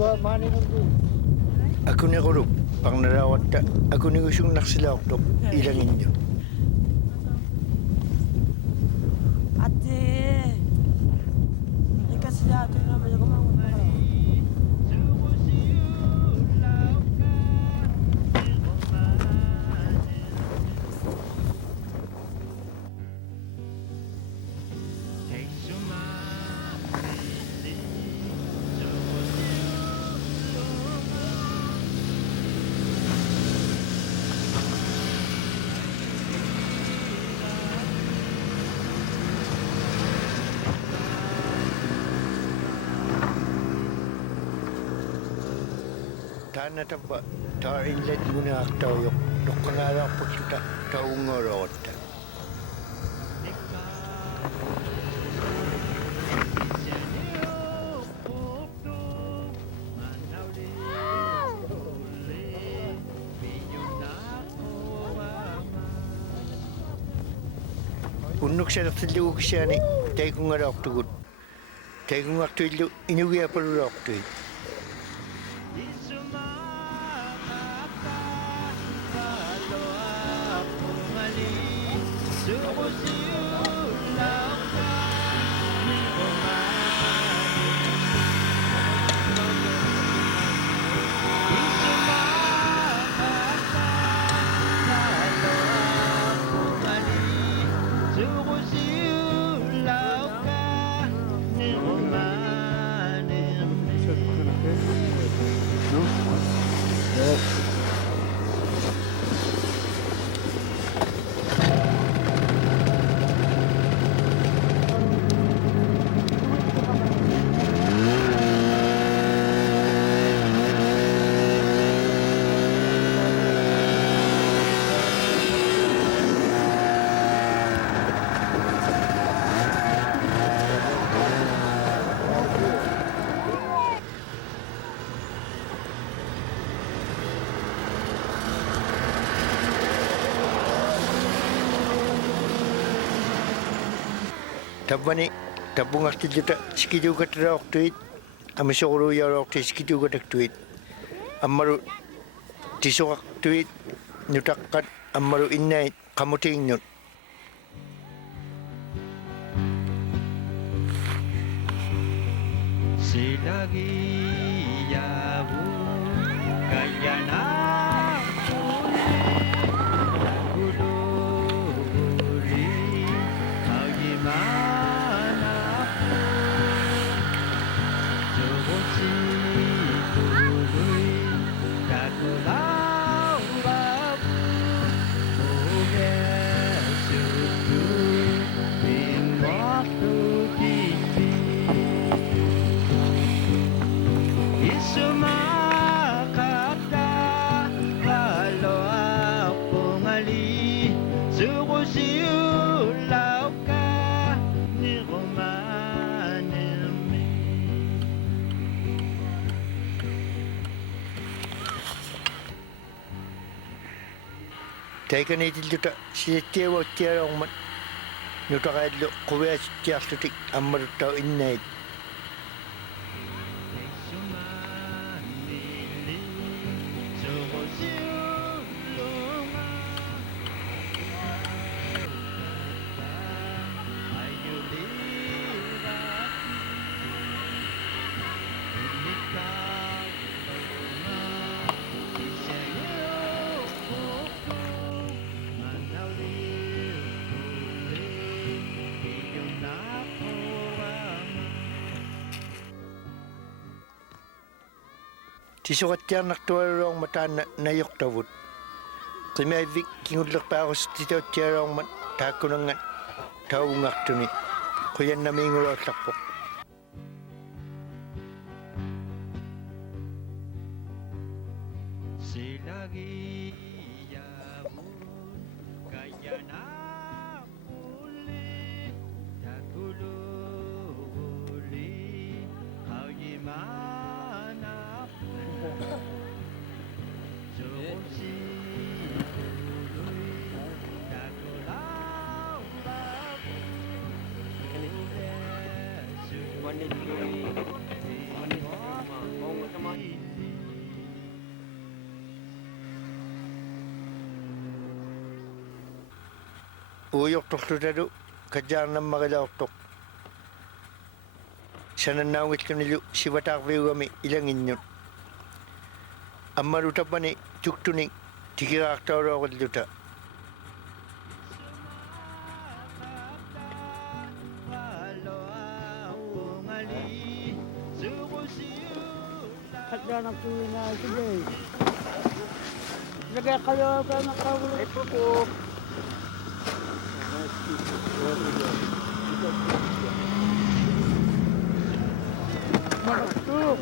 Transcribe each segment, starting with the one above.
Ako ni Kurup, pang narawat ta, ako ni usung naksilak to, ilang inyo. Ate, ikasi ato naman yung kumang Tana tapa, ta inlet muna aktaw yok, dokanara pagkita taungorot. Unok siya naksilog siya ni, tayo kong arak tugod. Tayo kong aktuil, inuwi pa rin aktuil. Tabani, tabung aktil juta, skidu katra aktuit, amisokuru yar aktil skidu katak tuit. Amaru tisok aktuit, nutakat, amaru innait, kamuting nut. Silagi yabu kaya na kuluri agimana jogochi kuluri kakulau babu ogesutu in waktu tipi Sumakata Lalo ako ngali Sukusiulaw ka Ni Romanelmi Tayo ka na itil juta, siya tiyaw tiyaw ang mat. Nutakad lo, kuwaya siya tutik, amaru tao innait. Sisukat yan naktuwarong mata na yuktawut. Qimaivvik kingudlak pa ako sa titaw tiyarong matako ng taong aktuni. Kuyan na may nguro takpok. Silagi yabun kaya na uli Takululi Hagimana Josi Tuluy Takulaw Babu Ugesu Tuluy uuyoktorlutalu kajaarnammaqilaortoq sanannaungillunilu sivataarviugami ilanginnut ammalu tappani tuktuni tikiraartauruaqilluta At yan ang tuwi na today. Lagay kayo ng kawulo. Ito po. Malakto.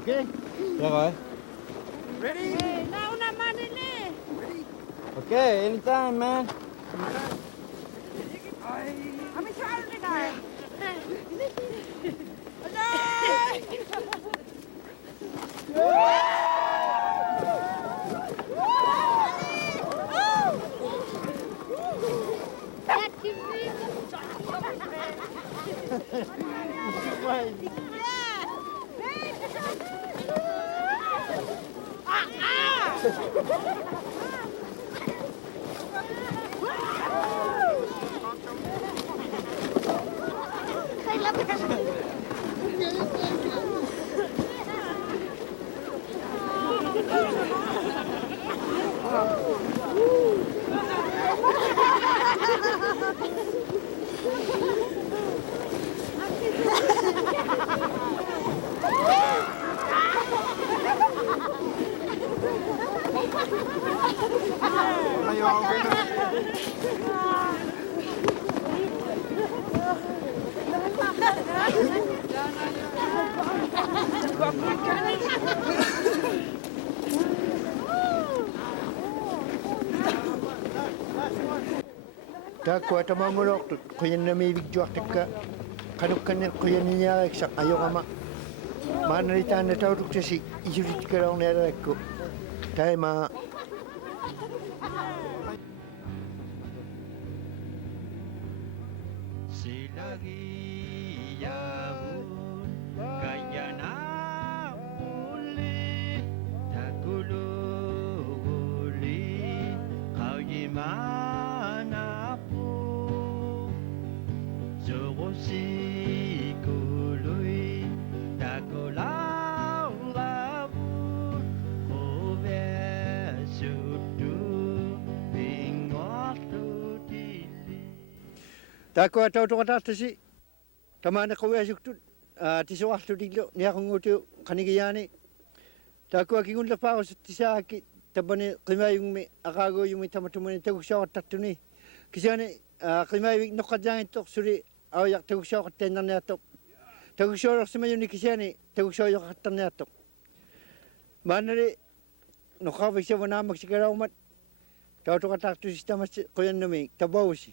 Okay? Yeah, Ready? Nauna manili. okay, anytime, man. Kami sa alin Takwa tamamulortut Qimaivvik juartakka qanukkani Qimaniniareqsaq ajoqama maanaritaanna tautuktasi isulitikalaornialarakku taima Silagiyabun kaya na uli taguluguli kauyimana po Zogosikuluy tagulaw labun kubesudu bingotudili takwa tautuqataartasi tamaana qawiasuktut tisuarlutillu niaqunguutiu qanigiyaani takwa kingullapaaqusut tisaakki tabbani Qimaivvikmi aqaaguuyumi tamatumani taguksaaqqartartuni kisani Qimaivvik noqqajaangittoq suli aujaq taguksaaqqartainnerniartoq taguksaalersimayuni kisani taguksaajoqartarniartoq maanari noqqaavik savanaamaksikalaumat tautuqataartusi tamassi quyannumi tabausi